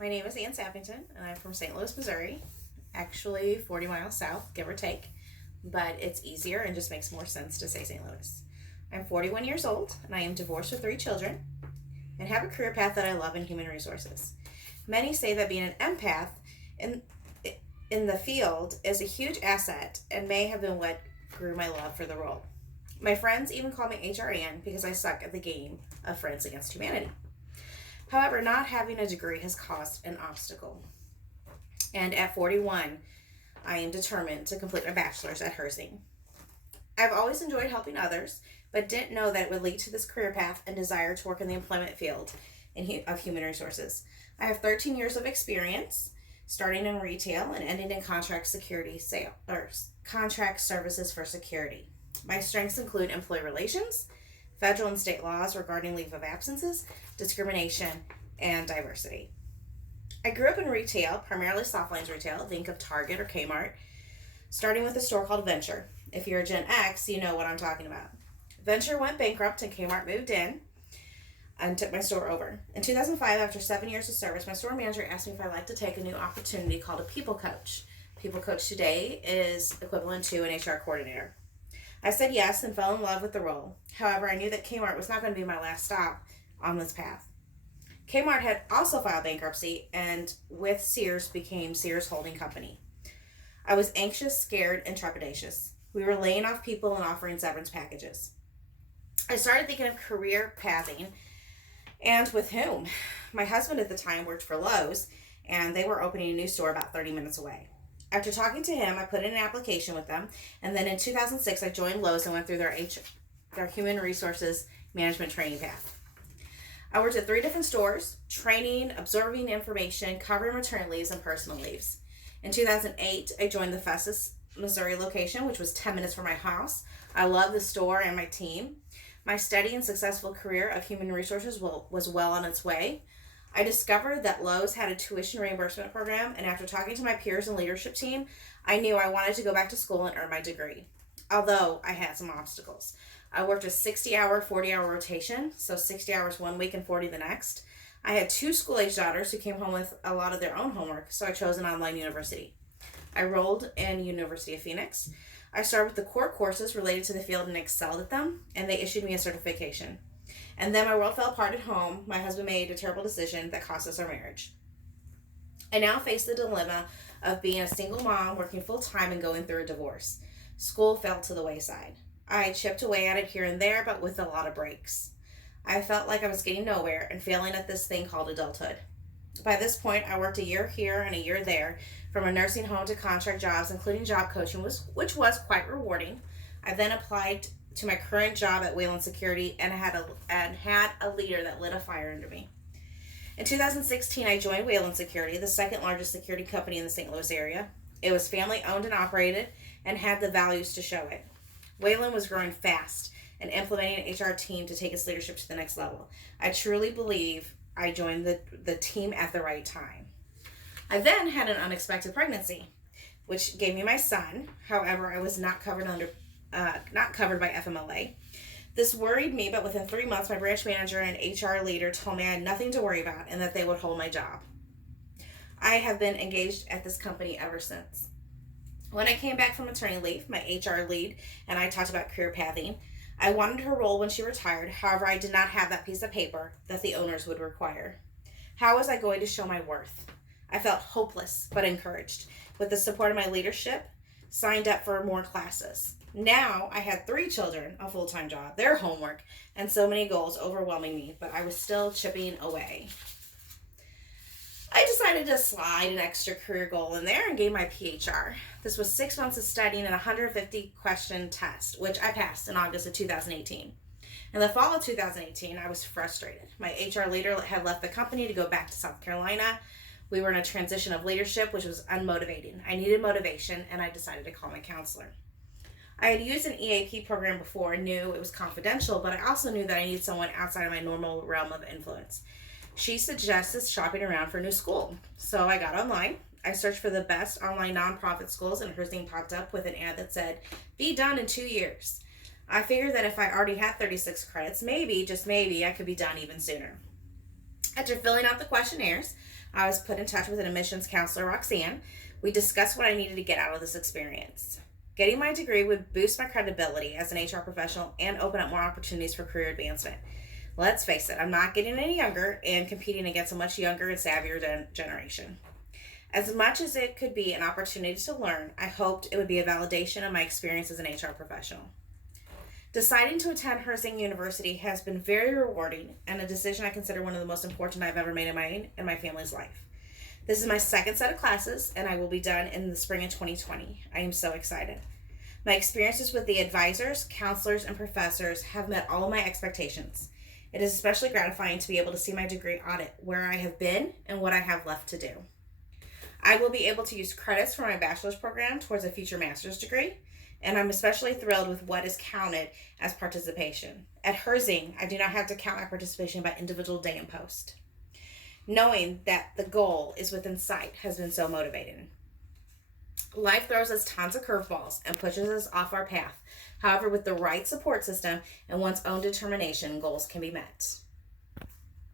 My name is Ann Sappington, and I'm from St. Louis, Missouri. Actually, 40 miles south, give or take, but it's easier and just makes more sense to say St. Louis. I'm 41 years old, and I am divorced with 3 children, and have a career path that I love in human resources. Many say that being an empath in, in the field is a huge asset and may have been what grew my love for the role. My friends even call me HRN because I suck at the game of Friends Against Humanity. However, not having a degree has caused an obstacle. And at 41, I am determined to complete my bachelor's at Herzing. I've always enjoyed helping others, but didn't know that it would lead to this career path and desire to work in the employment field of human resources. I have 13 years of experience, starting in retail and ending in contract security sale or contract services for security. My strengths include employee relations, federal and state laws regarding leave of absences, discrimination, and diversity. I grew up in retail, primarily softlines retail, think of Target or Kmart, starting with a store called Venture. If you're a Gen X, you know what I'm talking about. Venture went bankrupt and Kmart moved in and took my store over. In 2005, after 7 years of service, my store manager asked me if I'd like to take a new opportunity called a people coach. People coach today is equivalent to an HR coordinator. I said yes and fell in love with the role. However, I knew that Kmart was not going to be my last stop on this path. Kmart had also filed bankruptcy and with Sears became Sears Holding Company. I was anxious, scared, and trepidatious. We were laying off people and offering severance packages. I started thinking of career pathing and with whom. My husband at the time worked for Lowe's and they were opening a new store about 30 minutes away. After talking to him, I put in an application with them, and then in 2006, I joined Lowe's and went through their human resources management training path. I worked at 3 different stores, training, observing information, covering maternity leaves, and personal leaves. In 2008, I joined the Festus, Missouri location, which was 10 minutes from my house. I love the store and my team. My steady and successful career of human resources was well on its way. I discovered that Lowe's had a tuition reimbursement program, and after talking to my peers and leadership team, I knew I wanted to go back to school and earn my degree, although I had some obstacles. I worked a 60-hour, 40-hour rotation, so 60 hours one week and 40 the next. I had 2 school-age daughters who came home with a lot of their own homework, so I chose an online university. I enrolled in University of Phoenix. I started with the core courses related to the field and excelled at them, and they issued me a certification. And then my world fell apart at home. My husband made a terrible decision that cost us our marriage. I now face the dilemma of being a single mom, working full-time, and going through a divorce. School fell to the wayside. I chipped away at it here and there, but with a lot of breaks. I felt like I was getting nowhere and failing at this thing called adulthood. By this point, I worked a year here and a year there, from a nursing home to contract jobs, including job coaching, which was quite rewarding. I then applied to my current job at Wayland Security and had a leader that lit a fire under me. In 2016, I joined Wayland Security, the second largest security company in the St. Louis area. It was family owned and operated and had the values to show it. Wayland was growing fast and implementing an HR team to take its leadership to the next level. I truly believe I joined the team at the right time. I then had an unexpected pregnancy, which gave me my son. However, I was not covered by FMLA. This worried me, but within 3 months, my branch manager and HR leader told me I had nothing to worry about and that they would hold my job. I have been engaged at this company ever since. When I came back from maternity leave, my HR lead and I talked about career pathing. I wanted her role when she retired. However, I did not have that piece of paper that the owners would require. How was I going to show my worth? I felt hopeless, but encouraged. With the support of my leadership, signed up for more classes. Now I had 3 children, a full-time job, their homework, and so many goals overwhelming me, but I was still chipping away. I decided to slide an extra career goal in there and gain my PHR. This was 6 months of studying and a 150 question test, which I passed in August of 2018. In the fall of 2018, I was frustrated. My HR leader had left the company to go back to South Carolina. We were in a transition of leadership, which was unmotivating. I needed motivation, and I decided to call my counselor. I had used an EAP program before and knew it was confidential, but I also knew that I needed someone outside of my normal realm of influence. She suggested shopping around for a new school. So I got online. I searched for the best online nonprofit schools, and hers popped up with an ad that said, "Be done in 2 years." I figured that if I already had 36 credits, maybe, just maybe, I could be done even sooner. After filling out the questionnaires, I was put in touch with an admissions counselor, Roxanne. We discussed what I needed to get out of this experience. Getting my degree would boost my credibility as an HR professional and open up more opportunities for career advancement. Let's face it, I'm not getting any younger and competing against a much younger and savvier generation. As much as it could be an opportunity to learn, I hoped it would be a validation of my experience as an HR professional. Deciding to attend Herzing University has been very rewarding and a decision I consider one of the most important I've ever made in my family's life. This is my second set of classes, and I will be done in the spring of 2020. I am so excited. My experiences with the advisors, counselors, and professors have met all of my expectations. It is especially gratifying to be able to see my degree audit where I have been and what I have left to do. I will be able to use credits for my bachelor's program towards a future master's degree, and I'm especially thrilled with what is counted as participation. At Herzing, I do not have to count my participation by individual day and post. Knowing that the goal is within sight has been so motivating. Life throws us tons of curveballs and pushes us off our path. However, with the right support system and one's own determination, goals can be met.